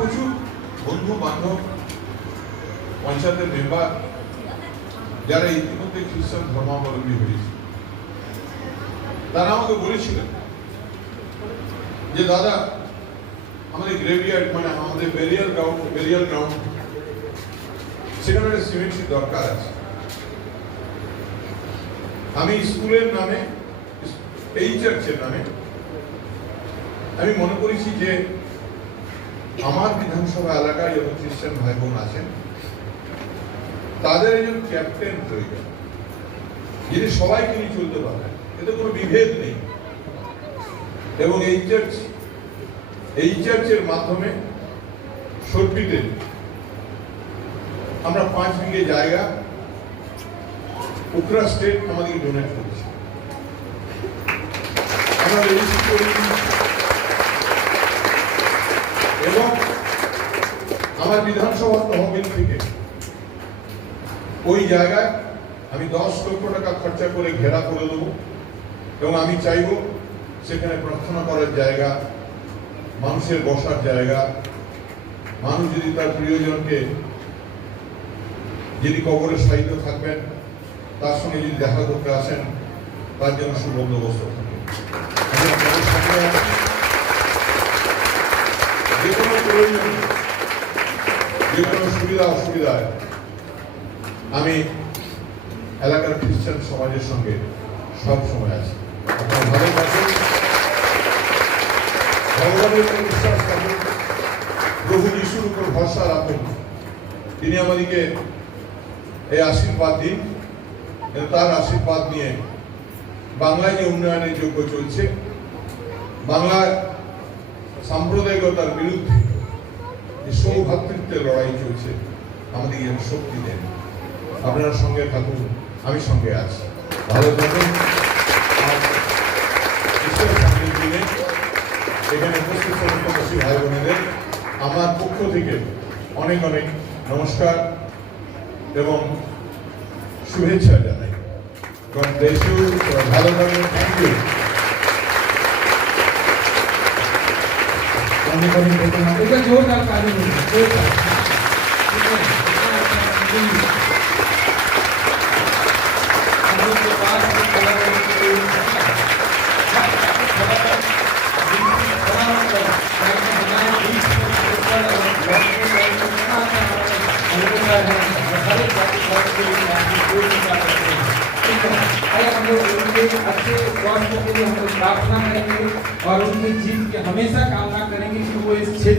প্রচুর বন্ধু বান্ধব, পঞ্চায়েতের মেম্বার যারা ইতিমধ্যে খ্রিস্টান ধর্মাবলম্বী হয়েছে, তারা আমাকে বলেছিলেন যে দাদা, আমাদের গ্রেভিয়ার্ড মানে আমাদের বেরিয়াল গ্রাউন্ড সেখানে একটা সিমেন্ট্রি দরকার আছে। আমি স্কুলের নামে, এই চার্চের নামে আমি মনে করেছি যে আমার বিধানসভা এলাকায় যত খ্রিস্টান ভাই বোন আছেন তাদের একজন ক্যাপ্টেন প্রয়োজন, যিনি সবাইকে নিয়ে চলতে পারবেন, এতে কোনো বিভেদ নেই। এবং এই চার্চের মাধ্যমে সর্পিতে আমরা 5 বিঘে জায়গা উকরা স্টেট আমাদেরকে ডোনেট করেছে। আমরা রেজিস্ট্রি করে এবং আমার বিধানসভা তহবিল থেকে ওই জায়গায় আমি 10 লক্ষ টাকা খরচা করে ঘেরা করে দেবো এবং আমি চাইব সেখানে প্রার্থনা করার জায়গা, মানুষের বসার জায়গা, মানুষ যদি তার প্রিয়জনকে, যিনি কবরে শায়িত থাকবেন, তার সঙ্গে যদি দেখা করতে আসেন, তার জন্য সুবন্দোবস্ত থাকে। যে কোনো প্রয়োজন, যে কোনো সুবিধা অসুবিধায় আমি এলাকার খ্রিস্টান সমাজের সঙ্গে সব সময় আছি। আপনারা ভালো থাকুন, ভগবানের উপর বিশ্বাস রাখুন, প্রভু যিশুর উপর ভরসা রাখুন। তিনি আমাদেরকে এই আশীর্বাদ দিন, তার আশীর্বাদ নিয়ে বাংলায় যে উন্নয়নের যোগ্য চলছে, বাংলায় সাম্প্রদায়িকতার বিরুদ্ধে যে সৌভ্রাতৃত্বের লড়াই চলছে, আমাদেরকে যেন শক্তি দেন। আপনারা সঙ্গে থাকুন, আমি সঙ্গে আছি। ভালো থাকুন। এখানে উপস্থিত সমস্ত ভাই বোনেদের আমার পক্ষ থেকে অনেক অনেক নমস্কার এবং শুভেচ্ছা জানাই। ভালো থাকবেন। Thank you. অনেক অনেক ধন্যবাদ। এটা জোরদার তালি দিন, জোরদার। हम लोग उनके अच्छे स्वास्थ्य के लिए हम लोग प्रार्थना करेंगे और उनकी जीत की हमेशा कामना करेंगे कि वो इस क्षेत्र